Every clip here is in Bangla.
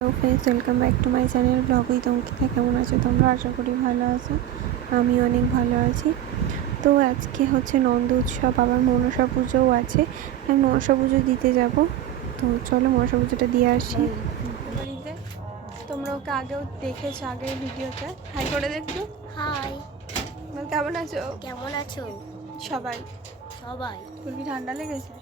Friends welcome back to my channel blog with Ankita কেমন আছো? তোমরা আশা করি ভালো আছো। আমি অনেক ভালো আছি। তো আজকে হচ্ছে নন্দ উৎসব আবার মনসা পুজোও আছে। আমি মনসা পুজো দিতে যাব। তো চলো মনসা পুজোটা দিয়ে আসি। বাড়িতে? তোমরা ওকে আগেও দেখেছ আগের ভিডিওতে? হাই করে দেখতো? হাই কেমন আছো? কেমন আছো? সবাই? সবাই। কি ঠান্ডা লেগেছে?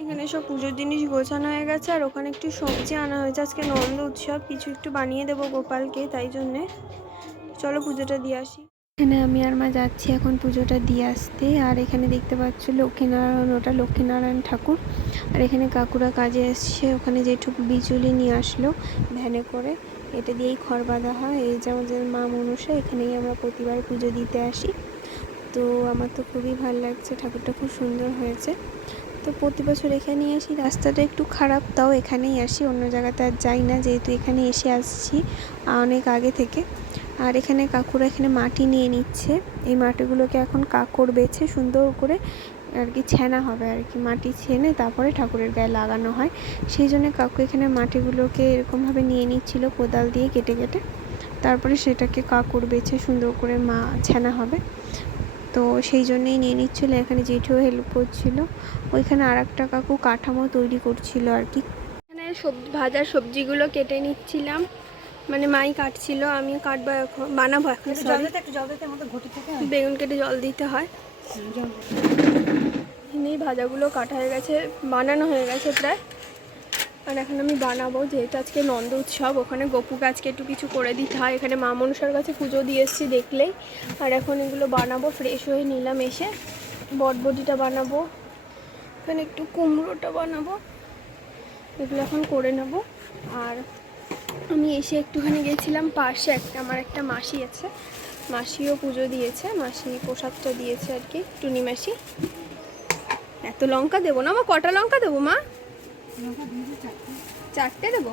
এখানে সব পুজোর জিনিস গোছানো হয়ে গেছে, আর ওখানে একটু সবজি আনা হয়েছে। আজকে নন্দ উৎসব, কিছু একটু বানিয়ে দেবো গোপালকে, তাই জন্যে। চলো পুজোটা দিয়ে আসি। এখানে আমি আর মা যাচ্ছি এখন পুজোটা দিয়ে আসতে, আর এখানে দেখতে পাচ্ছ লক্ষ্মীনারায়ণ, ওটা লক্ষ্মীনারায়ণ ঠাকুর। আর এখানে কাকুরা কাজে এসছে, ওখানে যেটুকু বিচুলি নিয়ে আসলো ভ্যানে করে, এটা দিয়েই খড় বাঁধা হয়। এই যে আমাদের মা মনসা, এখানেই আমরা প্রতিবার পুজো দিতে আসি। তো আমার তো খুবই ভালো লাগছে, ঠাকুরটা খুব সুন্দর হয়েছে। তো প্রতি বছর এখানেই আসি। রাস্তাটা একটু খারাপ, তাও এখানেই আসি। অন্য জায়গাতে আর যাই না, যেহেতু এখানে এসে আসছি অনেক আগে থেকে। আর এখানে কাকুরা এখানে মাটি নিয়ে নিচ্ছে। এই মাটিগুলোকে এখন কাকড় বেছে সুন্দর করে আর কি ছেনা হবে আর কি। মাটি ছেনে তারপরে ঠাকুরের গায়ে লাগানো হয়। সেই জন্য কাকু এখানে মাটিগুলোকে এরকমভাবে নিয়ে নিচ্ছিল, কোদাল দিয়ে কেটে কেটে। তারপরে সেটাকে কাকড় বেছে সুন্দর করে মা, ছেনা হবে। তো সেই জন্যেই নিয়ে নিচ্ছিলো। এখানে জেঠু হেল্প করছিল। ওইখানে আর একটা কাকু কাঠামো তৈরি করছিল আর কি। এখানে সবজি ভাজার সবজিগুলো কেটে নিচ্ছিলাম। মানে মাই কাটছিল আমি কাটবো এখন বানাবো এখন sorry। একটু জল দিতে আমাদের বেগুন কেটে জল দিতে হয়। ভাজাগুলো কাটা হয়ে গেছে বানানো হয়ে গেছে প্রায়। আর এখন আমি বানাবো যেহেতু আজকে নন্দ উৎসব, ওখানে গপুকে গাছকে একটু কিছু করে দিতে হয়। এখানে মা মনসার কাছে পুজো দিয়ে এসেছি দেখলেই। আর এখন এগুলো বানাবো ফ্রেশ হয়ে নিলাম এসে। বটবটিটা বানাবো, এখানে একটু কুমড়োটা বানাবো। এগুলো এখন করে নেব। আর আমি এসে একটুখানি গেছিলাম পাশে, একটা আমার একটা মাসি আছে। মাসিও পুজো দিয়েছে, মাসি প্রসাদটা দিয়েছে আর কি, টুনি মাসি। এত লঙ্কা দেবো না মা, কটা লঙ্কা দেবো মা? চারটে দেবো?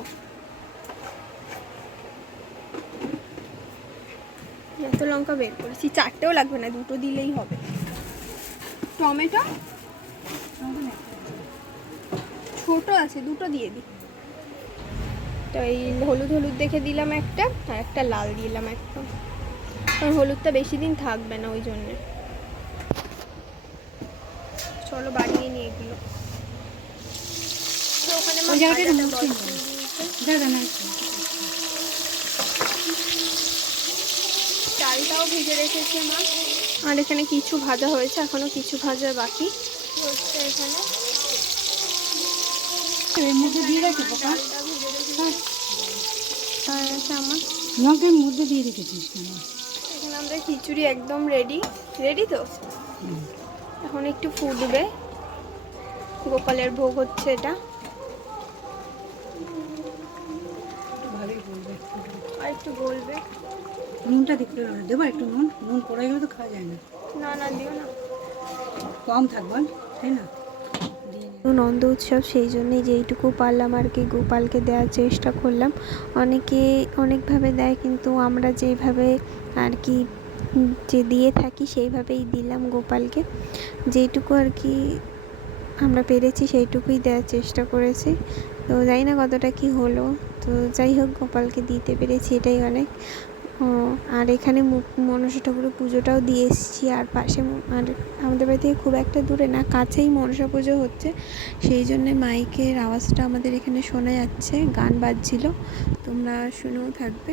এত লঙ্কা বের করেছি, চারটেও লাগবে না, দুটো দিলেই হবে। টমেটো? ছোট আছে, দুটো দিয়ে দিই। তো এই হলুদ হলুদ দেখে দিলাম একটা, আর একটা লাল দিলাম একটা। কারণ হলুদটা বেশি দিন থাকবে না ওই জন্যে। চলো বানিয়ে নিয়ে এগুলো। ওই। দাদা না। চালটাও ভেজে রেখেছে মা। আর এখানে কিছু ভাজা হয়েছে এখনও কিছু ভাজা বাকি। এখানে। মধ্যে দিয়ে রাখি হয়ে। আমার। লঙ্কার মধ্যে দিয়ে রেখেছিস কেন? এখানে আমাদের খিচুড়ি একদম রেডি রেডি তো? এখন একটু ফুটবে। গোপালের ভোগ হচ্ছে এটা। একটু গলবে নুনটা হবে দেবো একটু নুন। নুন পড়ে গেলে তো খাওয়া যায় না। না না দিও না। কম থাকবে তাই না? নন্দ উৎসব সেই জন্যই যেইটুকু পারলাম আর কি গোপালকে দেওয়ার চেষ্টা করলাম। অনেকে অনেকভাবে দেয় কিন্তু আমরা যেইভাবে আর কি যে দিয়ে থাকি সেইভাবেই দিলাম গোপালকে। যেইটুকু আর কি আমরা পেরেছি সেইটুকুই দেওয়ার চেষ্টা করেছি। তো জানি না কতটা কি হলো। তো যাই হোক, গোপালকে দিতে পেরেছি এটাই অনেক। আর এখানে মনসা ঠাকুরের পুজোটাও দিয়ে এসেছি। আর পাশে আর আমাদের বাড়ি থেকে খুব একটা দূরে না, কাছেই মনসা পুজো হচ্ছে। সেই জন্যে মাইকের আওয়াজটা আমাদের এখানে শোনা যাচ্ছে, গান বাজছিল। তোমরা শুনেও থাকবে।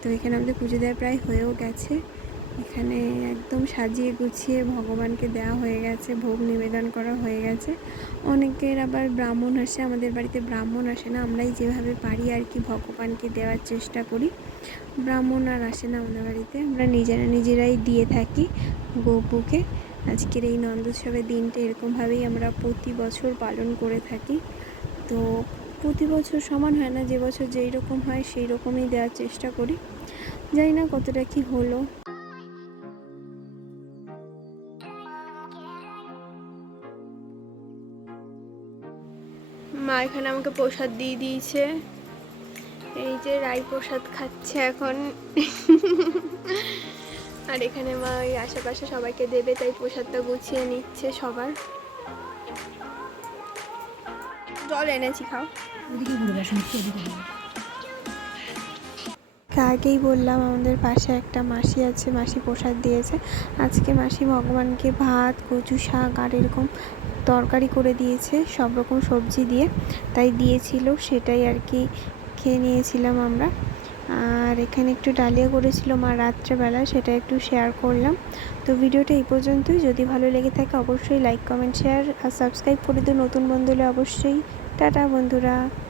তো এখানে আমাদের পুজো দেওয়া প্রায় হয়েও গেছে। এখানে একদম সাজিয়ে গুছিয়ে ভগবানকে দেওয়া হয়ে গেছে, ভোগ নিবেদন করা হয়ে গেছে। অনেকের আবার ব্রাহ্মণ আসে, আমাদের বাড়িতে ব্রাহ্মণ আসে না, আমরাই যেভাবে পারি আর কি ভগবানকে দেওয়ার চেষ্টা করি। ব্রাহ্মণ আর আসে না আমাদের বাড়িতে, আমরা নিজেরা নিজেরাই দিয়ে থাকি গপুকে। আজকের এই নন্দোৎসবের দিনটা এরকমভাবেই আমরা প্রতি বছর পালন করে থাকি। তো প্রতি বছর সমান হয় না, যে বছর যেই রকম হয় সেই রকমই দেওয়ার চেষ্টা করি। জানি না কতটা কি হলো। মা এখানে আমাকে প্রসাদ দিয়ে দিয়েছে। এই যে রাই প্রসাদ খাচ্ছে এখন। আর এখানে মা ওই আশেপাশে সবাইকে দেবে, তাই প্রসাদটা গুছিয়ে নিচ্ছে সবার। জল এনেছি, খাও। আগেই বললাম, আমাদের পাশে একটা মাসি আছে, মাসি প্রসাদ দিয়েছে। আজকে মাসি ভগবানকে ভাত, কচু শাক আর এরকম তরকারি করে দিয়েছে, সব রকম সবজি দিয়ে। তাই দিয়েছিল, সেটাই আর কি খেয়ে নিয়েছিলাম আমরা। আর এখানে একটু ডালিয়া করেছিল মা রাত্রেবেলা, সেটা একটু শেয়ার করলাম। তো ভিডিওটা এই পর্যন্তই। যদি ভালো লেগে থাকে, অবশ্যই লাইক কমেন্ট শেয়ার আর সাবস্ক্রাইব করে দিও। নতুন বন্ধু হলে অবশ্যই। টাটা বন্ধুরা।